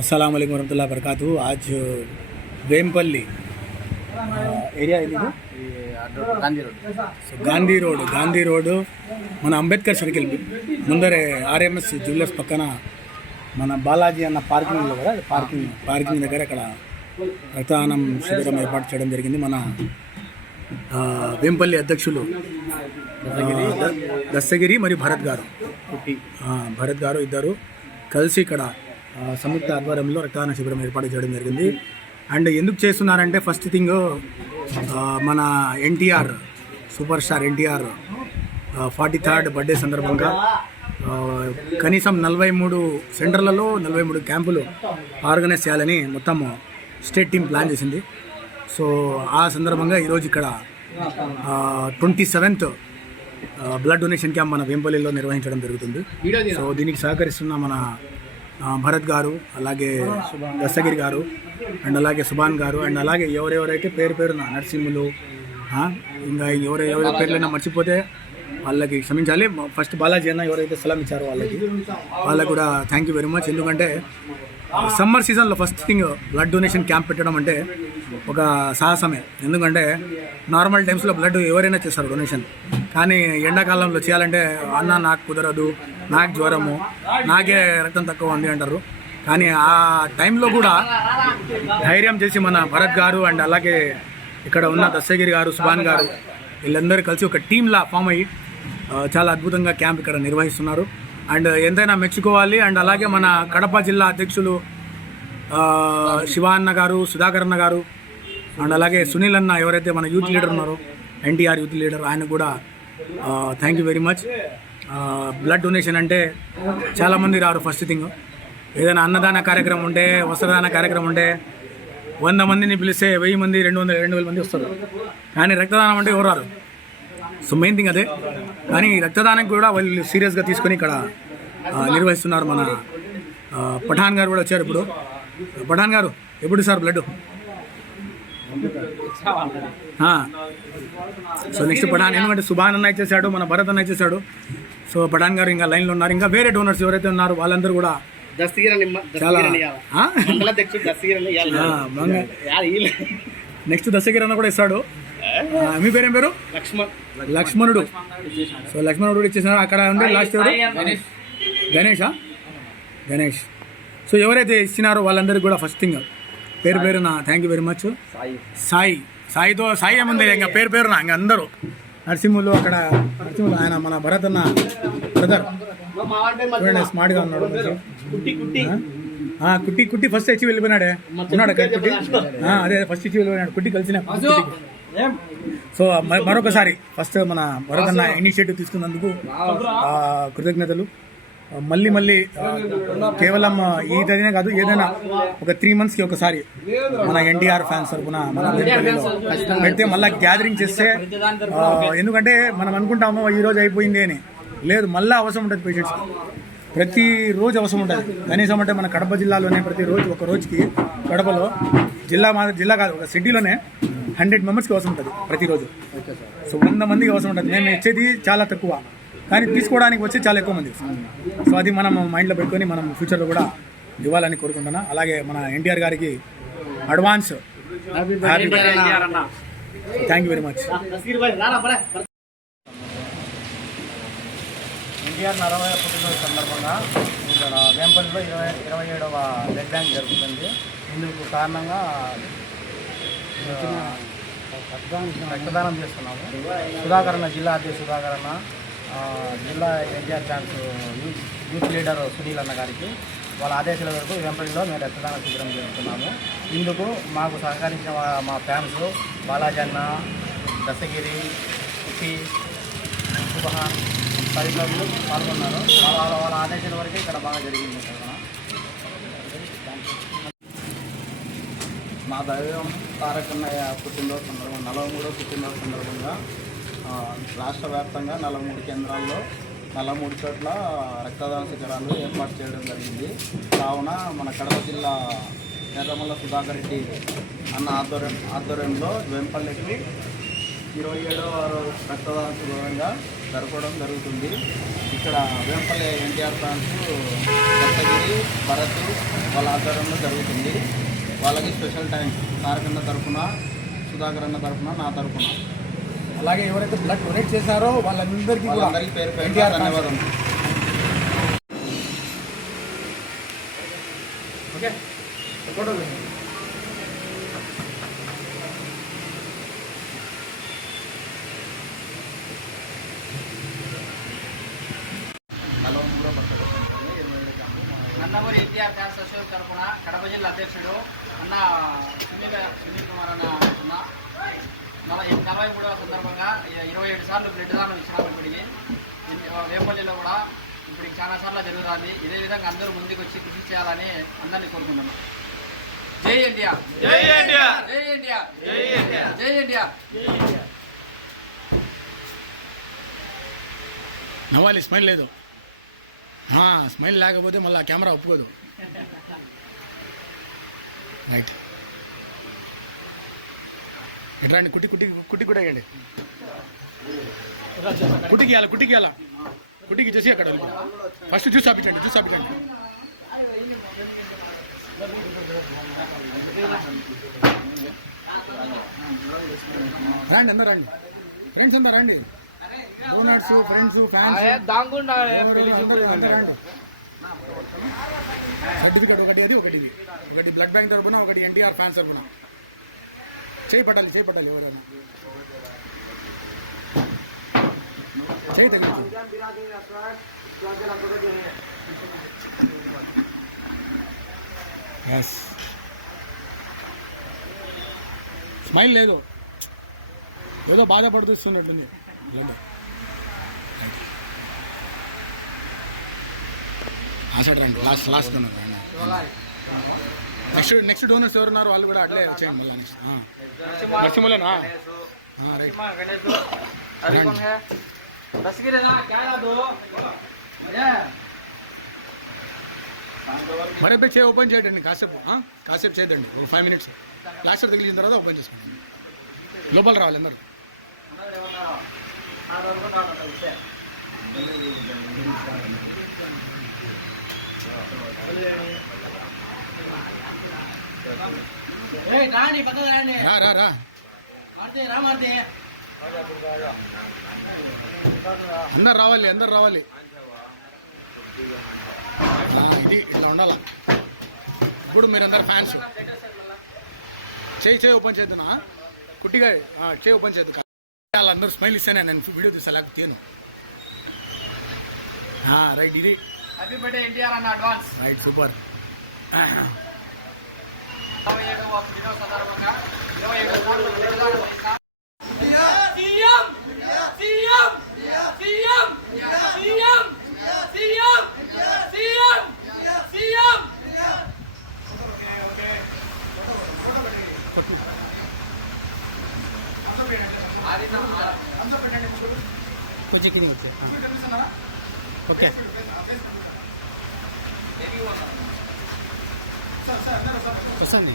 अस्सलाम वालेकुम वरहमतुल्लाहि वबरकातुहू। आज वेमपल्ली ఏరియా ఇది గాంధీ రోడ్ మన అంబేద్కర్ సర్కిల్ ముందరే ఆర్ఎంఎస్ జ్యువెలర్స్ పక్కన మన బాలాజీ అన్న పార్కింగ్లో కదా పార్కింగ్ దగ్గర ఇక్కడ రక్తదానం శిబిరం ఏర్పాటు చేయడం జరిగింది. మన వేంపల్లి అధ్యక్షులు దస్తగిరి మరియు భరత్ గారు ఇద్దరు కలిసి ఇక్కడ సంయుక్త ఆధ్వర్యంలో రక్తదాన శిబిరం ఏర్పాటు చేయడం జరిగింది. అండ్ ఎందుకు చేస్తున్నారంటే ఫస్ట్ థింగ్ మన NTR super star NTR 43rd birthday సందర్భంగా కనీసం 43 సెంటర్లలో 43 క్యాంపులు ఆర్గనైజ్ చేయాలని మొత్తం స్టేట్ టీం ప్లాన్ చేసింది. సో ఆ సందర్భంగా ఈరోజు ఇక్కడ 27th బ్లడ్ డొనేషన్ క్యాంప్ మన వేంపల్లిలో నిర్వహించడం జరుగుతుంది. సో దీనికి సహకరిస్తున్న మన భరత్ గారు, అలాగే దస్తగిరి గారు, అండ్ అలాగే సుభాన్ గారు, అండ్ అలాగే ఎవరెవరైతే పేరున నర్సింహులు, ఇంకా ఎవరెవరి పేర్లైనా మర్చిపోతే వాళ్ళకి క్షమించాలి. ఫస్ట్ బాలాజీ అన్న ఎవరైతే స్థలం ఇచ్చారో వాళ్ళకి కూడా థ్యాంక్ యూ వెరీ మచ్. ఎందుకంటే సమ్మర్ సీజన్లో first thing blood donation camp పెట్టడం అంటే ఒక సాహసమే. ఎందుకంటే నార్మల్ టైమ్స్లో బ్లడ్ ఎవరైనా చేస్తారు డొనేషన్, కానీ ఎండాకాలంలో చేయాలంటే అన్న నాకు కుదరదు, నాకు జ్వరము, నాకే రక్తం తక్కువ ఉంది అంటారు. కానీ ఆ టైంలో కూడా ధైర్యం చేసి మన భరత్ గారు అండ్ అలాగే ఇక్కడ ఉన్న దస్తగిరి గారు, సుభాన్ గారు వీళ్ళందరూ కలిసి ఒక టీంలా ఫామ్ అయ్యి చాలా అద్భుతంగా క్యాంప్ ఇక్కడ నిర్వహిస్తున్నారు. అండ్ ఎంతైనా మెచ్చుకోవాలి. అండ్ అలాగే మన కడప జిల్లా అధ్యక్షులు శివాన్న గారు, సుధాకర్ అన్న గారు, అండ్ అలాగే సునీల్ అన్న ఎవరైతే మన యూత్ లీడర్ ఉన్నారో, ఎన్టీఆర్ యూత్ లీడర్, ఆయన కూడా thank you very much. Blood donation అంటే చాలామంది రారు. ఫస్ట్ థింగ్ ఏదైనా అన్నదాన కార్యక్రమం ఉంటే, వస్త్రదాన కార్యక్రమం ఉంటే 100 మందిని పిలిస్తే 1000 మంది, 200 మంది వస్తారు. కానీ రక్తదానం అంటే ఎవరు రారు. సో మెయిన్ థింగ్ అదే. కానీ రక్తదానం కూడా వాళ్ళు సీరియస్గా తీసుకొని ఇక్కడ నిర్వహిస్తున్నారు. మన పఠాన్ గారు కూడా వచ్చారు. ఇప్పుడు పఠాన్ గారు ఎప్పుడు sir blood? So next Pathan, ఎందుకంటే సుభాన్ అన్న ఇచ్చేసాడు, మన భరత్ అన్న ఇచ్చేసాడు. సో పఠాన్ గారు ఇంకా లైన్లో ఉన్నారు. ఇంకా వేరే డోనర్స్ ఎవరైతే ఉన్నారో వాళ్ళందరూ కూడా చాలా నెక్స్ట్ దస్తగిరి అన్న కూడా ఇస్తాడు. మీ పేరేం పేరు? లక్ష్మణుడు. సో లక్ష్మణుడు ఇచ్చేసినారు. అక్కడ ఉండే లాస్ట్ ఎవరు? గణేష్. సో ఎవరైతే ఇచ్చినారో వాళ్ళందరికీ కూడా ఫస్ట్ థింగ్ పేరున థ్యాంక్ యూ వెరీ మచ్. సాయితో సాయి ఏముంది, ఇంకా పేరున ఇంకా అందరూ నరసింహులు, అక్కడ నరసింహులు ఆయన మన భరత్ అన్న బ్రదర్ చూడండి, స్మార్ట్గా ఉన్నాడు. కుట్టి ఫస్ట్ ఇచ్చి వెళ్ళిపోయినాడే ఉన్నాడు కుట్టి. అదే ఫస్ట్ ఇచ్చి వెళ్ళిపోయినాడు కుట్టి కలిసిన. సో మరొకసారి ఫస్ట్ మన భరత్ అన్న ఇనిషియేటివ్ తీసుకున్నందుకు కృతజ్ఞతలు. మళ్ళీ కేవలం ఈదనే కాదు, ఏదైనా ఒక 3 monthsకి ఒకసారి మన ఎన్టీఆర్ ఫ్యాన్స్ తరఫున మన పెడితే మళ్ళీ గ్యాదరింగ్ చేస్తే, ఎందుకంటే మనం అనుకుంటాము ఈరోజు అయిపోయింది అని, లేదు మళ్ళీ అవసరం ఉంటుంది పేషెంట్స్కి, ప్రతిరోజు అవసరం ఉంటుంది. కనీసం అంటే మన కడప జిల్లాలోనే ప్రతిరోజు ఒక రోజుకి కడపలో జిల్లా కాదు ఒక సిటీలోనే 100 మెంబర్స్కి అవసరం ఉంటుంది ప్రతిరోజు. సో 100 మందికి అవసరం ఉంటుంది. మేము ఇచ్చేది చాలా తక్కువ, కానీ తీసుకోవడానికి వచ్చి చాలా ఎక్కువ మంది. సో అది మనం మైండ్లో పెట్టుకొని మనం ఫ్యూచర్లో కూడా ఇవ్వాలని కోరుకుంటున్నా. అలాగే మన ఎన్టీఆర్ గారికి advance thank you very much. NTR 40వ పుట్టినరోజు సందర్భంగా ఇక్కడ వేంపల్లిలో 27వ బ్లడ్ బ్యాంక్ జరుగుతుంది. ఇందుకు కారణంగా రక్తదానం చేస్తున్నాము. సుధాకరణ జిల్లా అధ్యక్షుడు సుధాకరణ, జిల్లా NTR fans youth leader Sunil అన్న గారికి వాళ్ళ ఆదేశాల వరకు వేంపల్లిలో మేము రక్తదాన శిబిరం జరుగుతున్నాము. ఇందుకు మాకు సహకరించిన మా ఫ్యాన్స్ బాలాజీ అన్న, దస్తగిరి, కుట్టి, సుభాన్ తదితరులు పాల్గొన్నారు. వాళ్ళ ఆదేశాల వరకే ఇక్కడ బాగా జరిగింది. మా దైవం తారకన్నయ్య పుట్టినరోజు సందర్భంగా 43వ పుట్టినరోజు సందర్భంగా రాష్ట్ర వ్యాప్తంగా 43 కేంద్రాల్లో 43 చోట్ల రక్తదాన శిబిరాలు ఏర్పాటు చేయడం జరిగింది. కావున మన కడప జిల్లా ఎర్రమల్ల సుధాకర్ రెడ్డి అన్న ఆధ్వర్యంలో వేంపల్లికి 27వ రక్తదాన శిబిరంగా జరపడం జరుగుతుంది. ఇక్కడ వేంపల్లి ఎన్టీఆర్ ఫ్యాన్స్ వచ్చేసి భరత్ వాళ్ళ ఆధ్వర్యంలో జరుగుతుంది. వాళ్ళకి స్పెషల్ థ్యాంక్స్ తారకన్న తరఫున, సుధాకర్ అన్న తరఫున, నా తరఫున. అలాగే ఎవరైతే బ్లడ్ డొనేట్ చేశారో వాళ్ళందరికీ పేరు పేరు ధన్యవాదం. Okay photo Nandamuri NTR fans association తరఫున కడప జిల్లా అధ్యక్షుడు అన్న సునీల్ కుమార్ అన్న 43వ సందర్భంగా 27 సార్లు బ్లడ్ దానం ఇచ్చినాము. ఇప్పటికి వేంపల్లిలో కూడా ఇప్పటికి చాలా సార్లు జరుగుతుంది. ఇదే విధంగా అందరూ ముందుకు వచ్చి కృషి చేయాలని అందరినీ కోరుకుంటున్నాం. జై ఎన్టీఆర్, జై ఎన్టీఆర్, జై ఎన్టీఆర్, జై ఎన్టీఆర్, జై ఎన్టీఆర్. నవ్వాలి, స్మైల్ లేదు. స్మైల్ లేకపోతే మళ్ళీ కెమెరా ఒప్పుకోదు. రైట్ ఎట్లా కుట్టి కుట్టి కుట్టి కూడా వేయండి. కుట్టికి కుట్టికి చేసి అక్కడ ఫస్ట్ జ్యూస్ ఆపించండి. రండి అందరు రండి, ఫ్రెండ్స్ అంతా రండి, డోనర్స్, ఫ్రెండ్స్, ఫ్యాన్స్. సర్టిఫికేట్ ఒకటి, అది ఒకటి బ్లడ్ బ్యాంక్ తరపున, ఒకటి ఎన్టీఆర్ ఫ్యాన్స్ తరపున. చేయి పట్టాలి ఎవరైనా చేయి తగ్గించు. స్మైల్ లేదు, ఏదో బాధపడుతున్నట్టుంది. సైడ్ రండి, లాస్ట్ నెక్స్ట్ డోనర్స్ ఎవరున్నారు వాళ్ళు కూడా అట్లే వచ్చేయండి. మళ్ళీ నెక్స్ట్ నరసింహలేనా? రైట్ మరి చేయి ఓపెన్ చేయండి, కాసేపు చేయదండి, ఒక 5 minutes. ప్లాస్టర్ తగిలిన తర్వాత ఓపెన్ చేసుకోండి. లోపల రావాలి అందరు. రా అందరు రావాలి. ఇది ఇట్లా ఉండాల. ఇప్పుడు మీరందరు ఫ్యాన్స్. చేయి ఓపెన్ చేద్దునా కుట్టిగా, చేయి ఓపెన్ చేద్దు. వాళ్ళందరూ స్మైల్ ఇస్తేనే నేను వీడియో తీస్తా, లేకపోతే తీయను. రైట్, ఇది హ్యాపీ బర్త్డే ఎన్టీఆర్ అన్న అడ్వాన్స్. Right, super. 27వ సందర్భంగా 27 సార్లు చెకింగ్ వచ్చే. ఓకే వస్తుంది.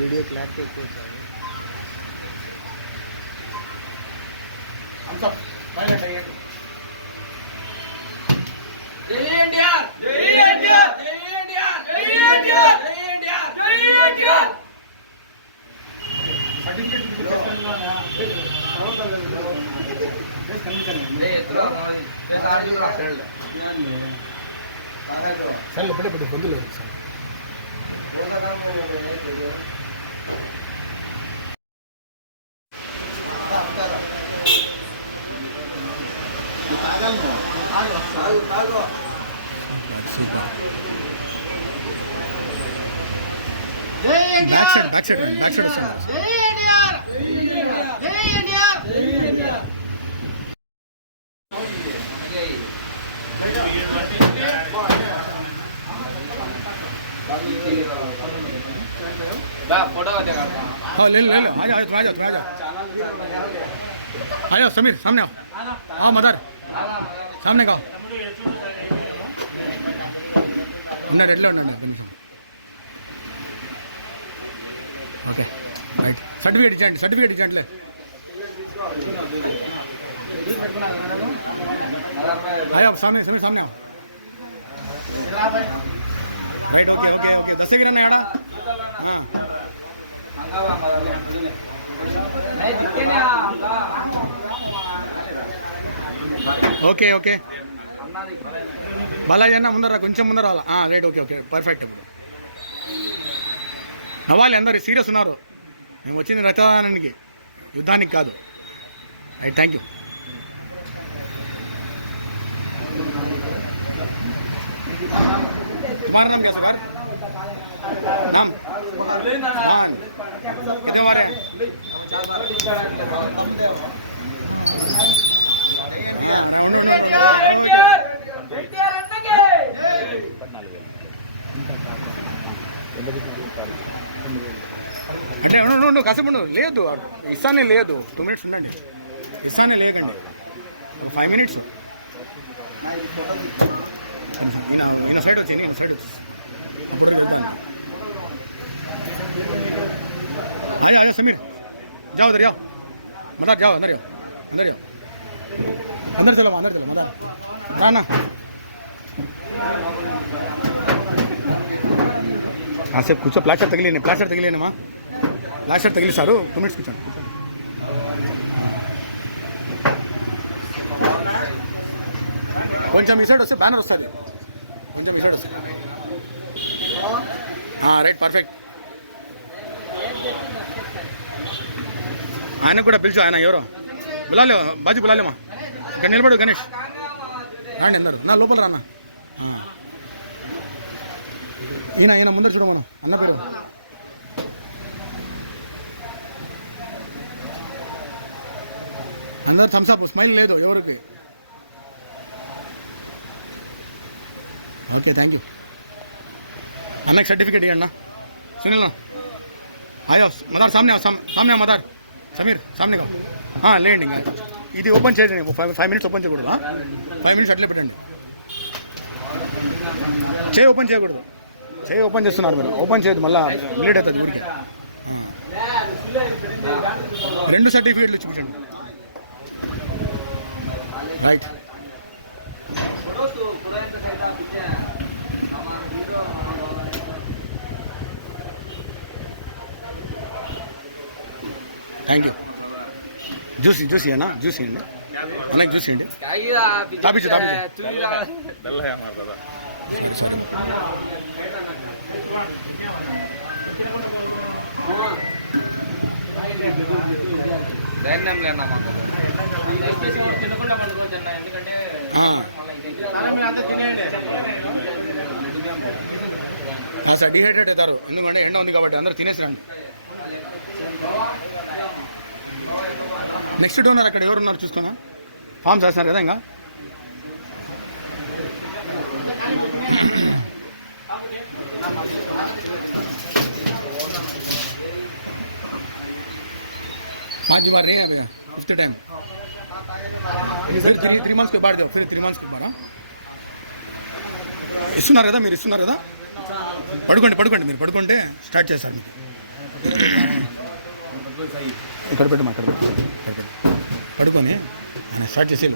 వీడియో క్లాస్ చేసుకోవచ్చు. సార్ ఎప్పుడే పొందులేదు సార్. బ్యాక్ సైడ్ వస్తుంది. फोटो ले ले ले आ जाओ आ जाओ आ जाओ समीर सामने आओ. आओ मदर सामने का ఉండండి ఎట్లా ఉండండి ఒక నిమిషం. ఓకే రైట్ సర్టిఫికేట్ ఇచ్చండి आया सामने समीर सामने आओ. राइट ओके ओके ओके दसे गिरा ना हाँ ఓకే ఓకే బాలాజీ అన్న ముందర కొంచెం ముందర రావాలా. Right okay okay perfect. నవ్వాలి అందరు సీరియస్ ఉన్నారు. మేము వచ్చింది రక్తదానానికి, యుద్ధానికి కాదు. Right thank you. तुम्हारा नाम क्या सर? नाम कितने बार है? అంటే ఉండు కాసేపు లేదు, ఇస్తానే లేదు. 2 minutes ఉండండి, ఇస్తానే లేకండి. 5 minutes. ఈయన సైడ్ వచ్చి आजा आजा समीर जाओ उधर जाओ मदर जाओ अंदर चलो मदर राना కాసేపు కూర్చో. ప్లాస్టర్ తగిలేనమ్మా, ప్లాస్టర్ తగిలిస్తారు. 2 minutes కూర్చోండి. కొంచెం ఈ సైడ్ వస్తే బ్యానర్ వస్తుంది, కొంచెం ఈ సైడ్ వస్తుంది. Right perfect. ఆయన కూడా పిలిచు, ఆయన ఎవరో బులాలే, బాజీ బులాలేమా. ఇక్కడ నిలబడు గణేష్, రండి అందరు నా లోపల రాన్న. ఈయన ముందర చూడ, మనం అన్న పేరు అందరు థమ్స్అప్. స్మైల్ లేదు ఎవరికి. Okay thank you. అన్నకి సర్టిఫికేట్ ఇవ్వండి. सुनील ना आयो मदार सामने आओ मदार समीर सामने का लेंడి. ఇంకా ఇది ఓపెన్ చేయండి. 5 minutes ఓపెన్ చేయకూడదు. 5 minutes అట్లే పెట్టండి. చేయి ఓపెన్ చేయకూడదు. చేయి ఓపెన్ చేస్తున్నారు మీరు, ఓపెన్ చేయదు, మళ్ళీ బ్లీడ్ అవుతుంది ఊరికి. 2 సర్టిఫికేట్లు ఇచ్చి పెట్టండి. Right thank you. జ్యూసీ అన్న, జ్యూసీ అండి అన్నకి, జ్యూసీ అండి. తాపించు సారీ. సార్ డిహైడ్రేట్ అవుతారు, ఎందుకంటే ఎండ ఉంది కాబట్టి. అందరూ తినేసిరండి. నెక్స్ట్ డోనర్ అక్కడ ఎవరున్నారు చూస్తున్నా. ఫామ్ చేస్తున్నారు కదా. ఇంకా पाँच बार रहे हैं भैया, 5th टाइम. 3 months के बाद जाओ, फिर 3 months के बाद. ఇస్తున్నారు కదా మీరు, ఇస్తున్నారు కదా. పడుకోండి మీరు, పడుకుంటే స్టార్ట్ చేస్తారు. మీకు ఇక్కడ పెట్టు, అక్కడ పడుకొని ఆయన స్టార్ట్ చేసి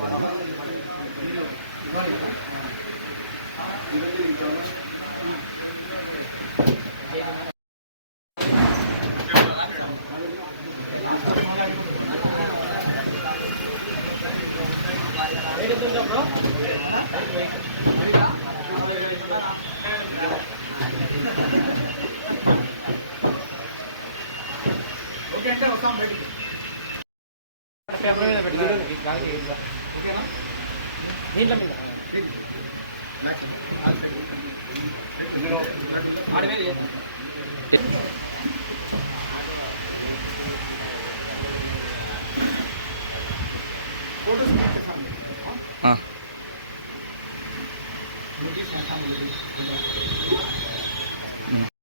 అంటే వస్తాం బయటికి. పేపర్ మీద పెట్టాలి. ఓకేనా? దీంట్లో మీద ఆడవేది ఫోటోస్